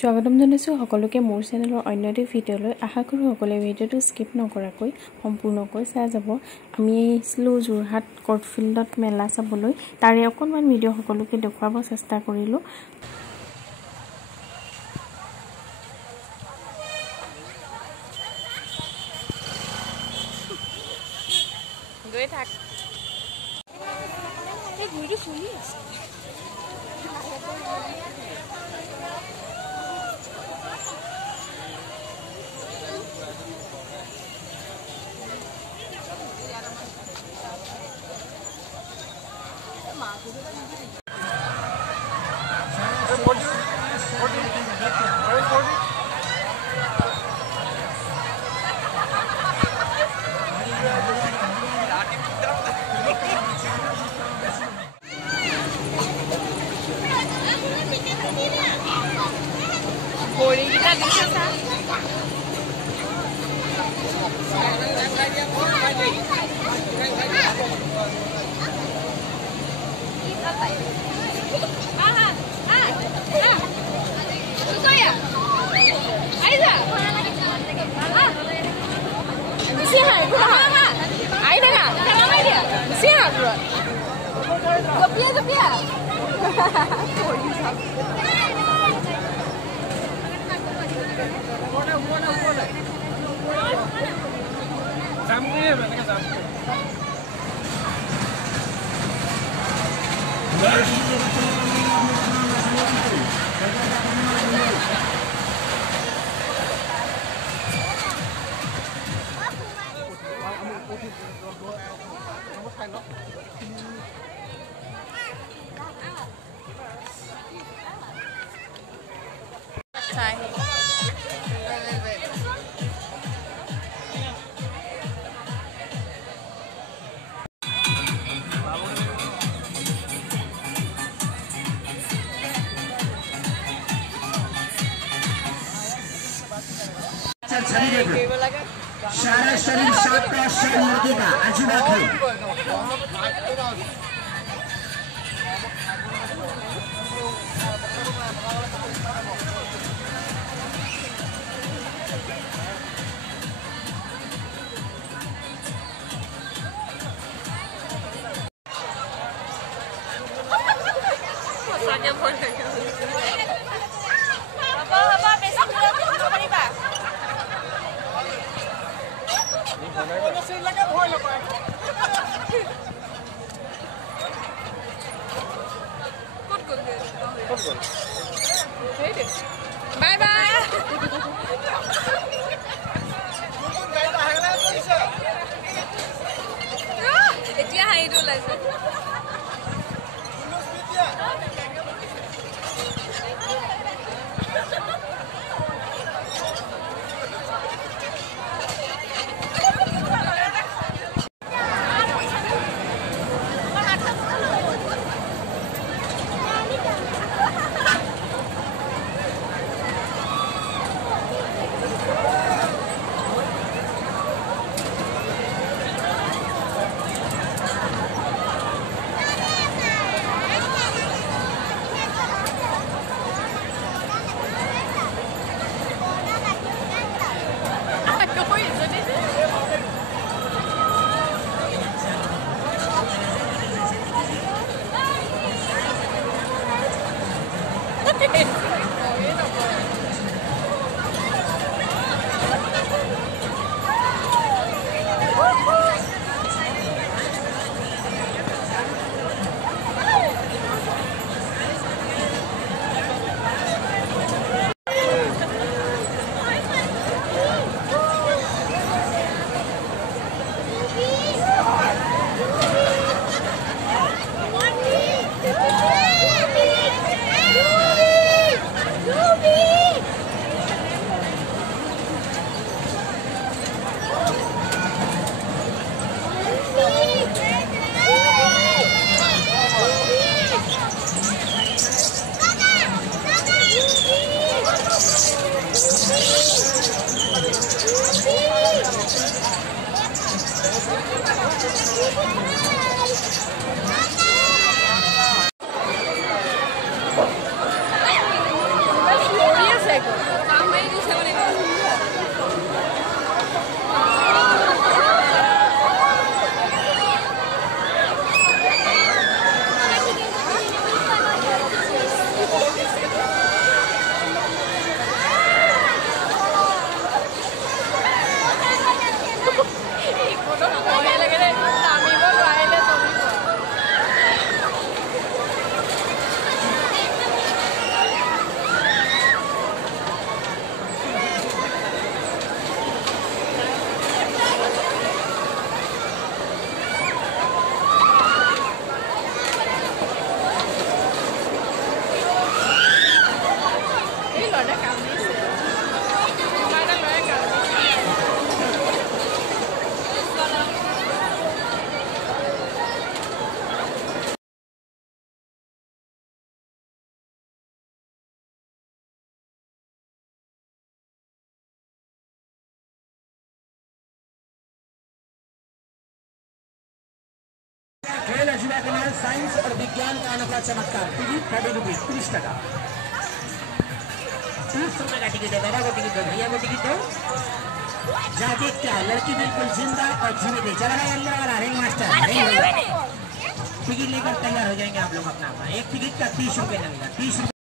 স্বাগতম জনাইছোঁ সকলোকে মোৰ চেনেলৰ অন্য এটি ভিডিঅ'লৈ। আশা কৰোঁ সকলোৱে ভিডিঅ'টো স্কিপ নকৰাকৈ সম্পূৰ্ণকৈ চাই যাব। আমি আহিছিলোঁ যোৰহাট কৰ্টফিল্ডত মেলা চাবলৈ। তাৰে অকণমান ভিডিঅ' সকলোকে দেখুৱাব চেষ্টা কৰিলোঁ। গৈ থাক এই ঘূৰি চলি আছে Kita bisa kan? Suka ya? Aiza? Sihat, kurang. Aiza nggak? Kurang aja. Sihat, bro. Gepia. सारा शरीर सात का शरीर लगेगा अजूबा खेल Bye bye. এতিয়া হাইটো লাইছে ল'ৰা কান্দিছে তোমাৰ এটা ল'ৰাই কান্দিছে खेल अजीबा के नाम साइंस और विज्ञान का अनोखा चमत्कार टिकट 30 रुपीज 30 टका 30 रुपए का टिकट है। दादा को टिकट दो, भैया को टिकट दो। जा देख क्या लड़की बिल्कुल जिंदा और जीवित है। चला गया अंदर वाला रिंग मास्टर टिकट लेकर तैयार हो जाएंगे आप लोग अपना। एक टिकट का 30 रुपए लगेगा 30 रुपए।